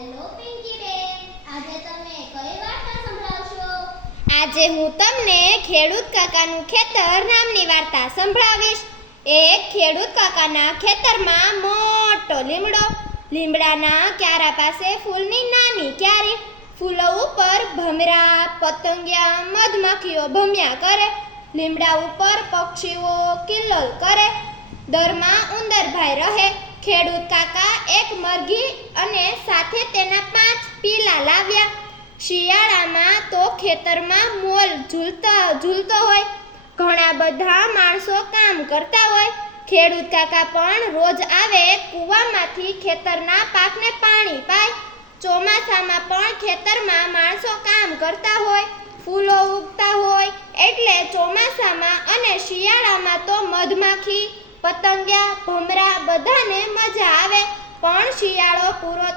Hello Pinky બેન, આજે તમે કઈ વાર્તા સંભળાવશો? આજે હું તમને ખેડૂત કાકાનું ખેતર નામની વાર્તા સંભળાવીશ. એક ખેડૂત કાકાના ખેતરમાં મોટો લીમડો, લીમડાના ક્યારા પાસે ફૂલની નાની ક્યારી, ફૂલો ઉપર ભમરા, પતંગિયા, મધમાખીઓ ભમ્યા કરે, લીમડા ઉપર પક્ષીઓ કિલ્લોલ કરે. દરમાં ઉંદરભાઈ રહે. ખેડૂત કાકા એક મરઘી અને સાથે તેના 5 પીલા લાવ્યા. શિયાળામાં તો ખેતરમાં મોલ ઝૂલતો હોય, ઘણા બધા માણસો કામ કરતા હોય. ખેડૂત કાકા પણ રોજ આવે, કૂવામાંથી ખેતરના પાકને પાણી પાય. ચોમાસામાં પણ ખેતરમાં માણસો કામ કરતા હોય, ફૂલો ઉગતા હોય, એટલે ચોમાસામાં અને શિયાળામાં તો મધમાખી, પતંગિયા, ભમરા બધાને મજા આવે. પણ શિયાળો પૂરો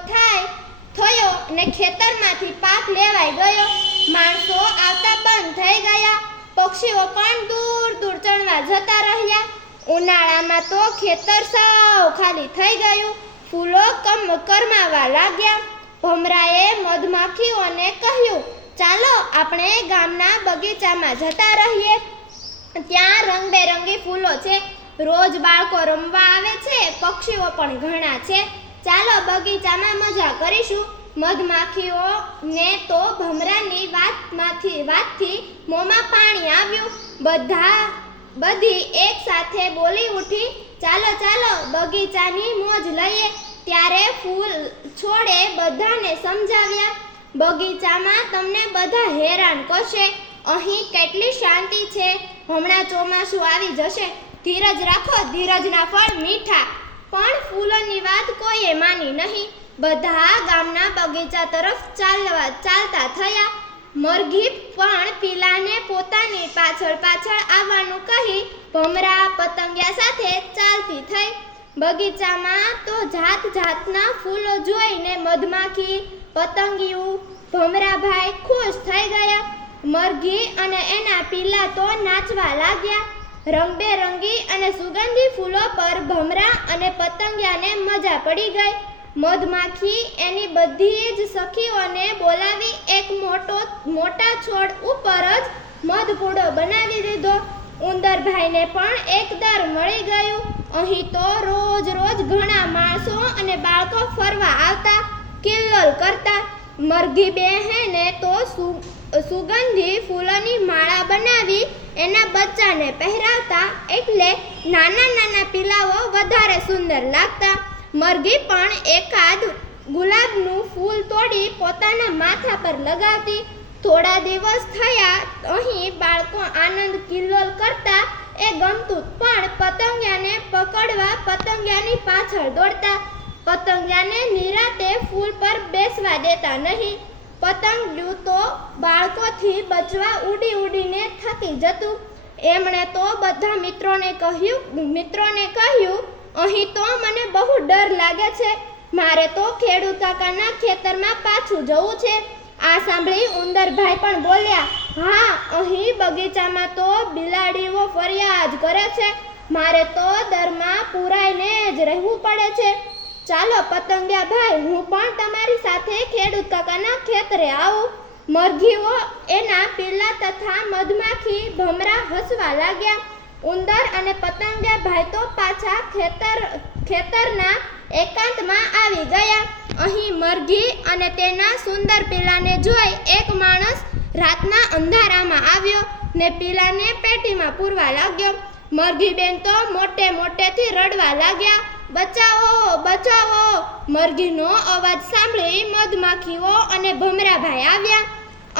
થયો ને ખેતરમાંથી પાક લેવાઈ ગયો. માણસો આવતા બંધ થઈ ગયા, પક્ષીઓ પણ દૂર દૂર ચણવા જતા રહ્યા. ઉનાળામાં તો ખેતર સાવ ખાલી થઈ ગયું, ફૂલો કરમાવા લાગ્યા. ભમરાએ મધમાખીઓને કહ્યું, ચાલો આપણે ગામના બગીચામાં જતા રહીએ, ત્યાં રંગબેરંગી ફૂલો છે, રોજ બાળકો રમવા આવે છે, પક્ષીઓ પણ ઘણા છે, ચાલો બગીચામાં મજા કરીશું. મધમાખીઓને તો ભમરાની વાતથી મોંમાં પાણી આવ્યું. બધી એક સાથે બોલી ઉઠી, ચાલો ચાલો બગીચાની મોજ લઈએ. ત્યારે ફૂલ છોડે બધાને સમજાવ્યા, બગીચામાં તમને બધા હેરાન કરશે, અહીં કેટલી શાંતિ છે, હમણાં ચોમાસું આવી જશે, ધીરજ રાખો, ધીરજના ફળ મીઠા. પણ ફૂલોની વાત કોઈએ માની નહીં. બધા ગામના બગીચા તરફ ચાલતા થયા. મરઘી પણ પીલાને પોતાની પાછળ આવવાનું કહી ભમરા, પતંગિયા સાથે ચાલતી થઈ. બગીચામાં તો જાતના ફૂલો જોઈને મધમાખી, પતંગિયું, ભમરાભાઈ ખુશ થઈ ગયા. મરઘી અને એના પીલા તો નાચવા લાગ્યા. રંગબેરંગી અને સુગંધી ફૂલો પર ભમરા અને પતંગિયાને મજા પડી ગઈ. મધમાખી એની બધી જ સખીઓને બોલાવી એક મોટા છોડ ઉપર જ મધપૂડો બનાવી દીધો. ઉંદરભાઈને પણ એક દર મળી ગયું. અહીં તો રોજ ઘણા માણસો અને બાળકો ફરવા આવતા, કિલ્લોલ કરતા. મરઘી બહેને તો સુગંધી ફૂલોની માળા બનાવી એના બચ્ચાને પહેરાવતા, એટલે નાના પીલાઓ વધારે સુંદર લાગતા. મરઘી પણ એકાદ ગુલાબનું ફૂલ તોડી પોતાના માથા પર લગાવતી. થોડા દિવસ થયા, અહીં બાળકો આનંદ કિલ્લોલ કરતા એ ગમતું, પણ પતંગિયાને પકડવા પતંગિયાની પાછળ દોડતા. પતંગિયાને નિરાતે ફૂલ પર બેસવા દેતા નહીં. પતંગિયું તો બાળકોથી બચવા ઉડીને થકી જતું. એમણે તો બધા મિત્રોને કહ્યું, અહીં તો મને બહુ ડર લાગે છે, મારે તો ખેડૂત કાકાના ખેતરમાં પાછું જવું છે. આ સાંભળી ઉંદરભાઈ પણ બોલ્યા, હા, અહીં બગીચામાં તો બિલાડીઓ ફરિયાદ કરે છે, મારે તો દરમાં પુરાઈને જ રહેવું પડે છે. ચાલો પતંગિયા ભાઈ, હું પણ તમારી સાથે ખેડૂત કાકાના ખેતરે આવું. મરઘીઓ, એના પીલા તથા મધમાખી, ભમરા હસવા લાગ્યા. ઉંદર અને પતંગિયા ભાઈ તો પાછા ખેતરના એકાંતમાં આવી ગયા. અહીં મરઘી અને તેના સુંદર પીલાને જોઈ એક માણસ રાતના અંધારામાં આવ્યો ને પીલાને પેટીમાં પૂરવા લાગ્યો. મરઘી બેન તો મોટેથી રડવા લાગ્યા, બચાવો બચાવો. મરઘીનો અવાજ સાંભળી મધમાખીઓ અને ભમરાભાઈ આવ્યા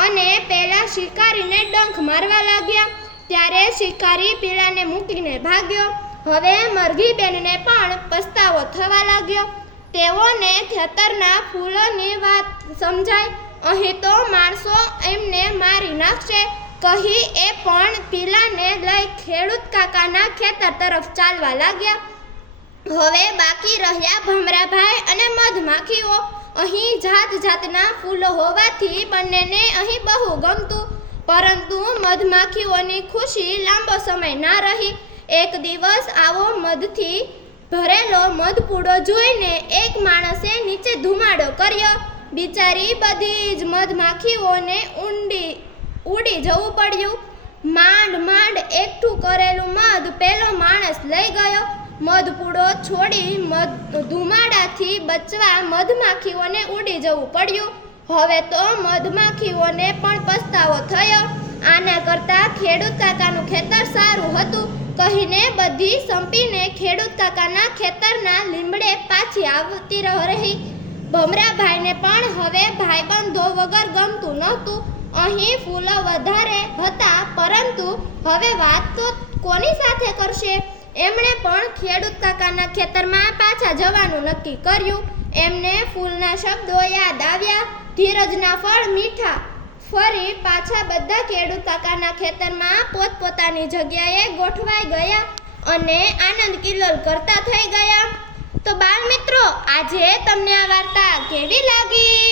અને પેલા શિકારીને ડંખ મારવા લાગ્યા. ત્યારે શિકારી પીલાને મૂકીને ભાગ્યો. હવે મરઘી બેનને પણ પસ્તાવો થવા લાગ્યો. તેઓને ખેતરના ફૂલોની વાત સમજાય, અહીં તો માણસો એમને મારી નાખશે કહી એ પણ પીલાને લઈ ખેડૂત કાકાના ખેતર તરફ ચાલવા લાગ્યા. હવે બાકી રહ્યા ભમરાભાઈ અને મધમાખીઓ. અહીં જાતના ફૂલો હોવાથી બંનેને અહીં બહુ ગમતું, પરંતુ મધમાખીઓની ખુશી લાંબો સમય ના રહી. એક દિવસ આવો મધથી ભરેલો મધપૂડો જોઈને એક માણસે નીચે ધુમાડો કર્યો. બિચારી બધી જ મધમાખીઓને ઉડી જવું પડ્યું. માંડ માંડ એકઠું કરેલું મધ પેલો માણસ લઈ ગયો. મધપૂડો છોડી ધુમાડાથી બચવા મધમાખીઓને ઉડી જવું પડ્યું. હવે તો મધમાખીઓને પણ પસ્તાવો થયો. આના કરતાં ખેડૂત કાકાનું ખેતર સારું હતું કહીને બધી સંપીને ખેડૂત કાકાના ખેતરના લીમડે પાછી આવતી રહી. ભમરાભાઈને પણ હવે ભાઈબંધો વગર ગમતું નહોતું. અહીં ફૂલો વધારે હતા, પરંતુ હવે વાત તો કોની સાથે કરશે? એમણે પણ ખેડૂત કાકાના ખેતરમાં પાછા જવાનું નક્કી કર્યું. એમને ફૂલના શબ્દો યાદ આવ્યા. ધીરજના ફળ મીઠા. ફરી પાછા બધા ખેડૂત કાકાના ખેતરમાં પોતપોતાની જગ્યાએ ગોઠવાઈ ગયા અને આનંદ કિલ્લોલ કરતા થઈ ગયા. તો બાળ મિત્રો, આજે તમને આ વાર્તા કેવી લાગી?